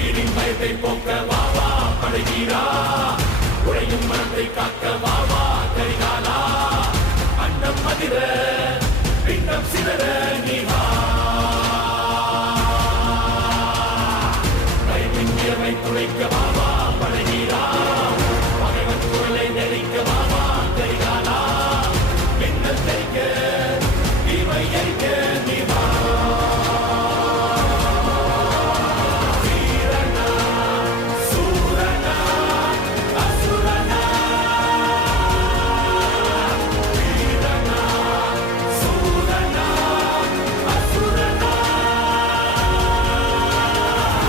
உயிரின் பயத்தை போக்க வாவா படைவீரா, உழையும் மனத்தை காக்க வாவா கரிகாலா. அன்னம் மதிர பின்னம் சிதற நீ வா.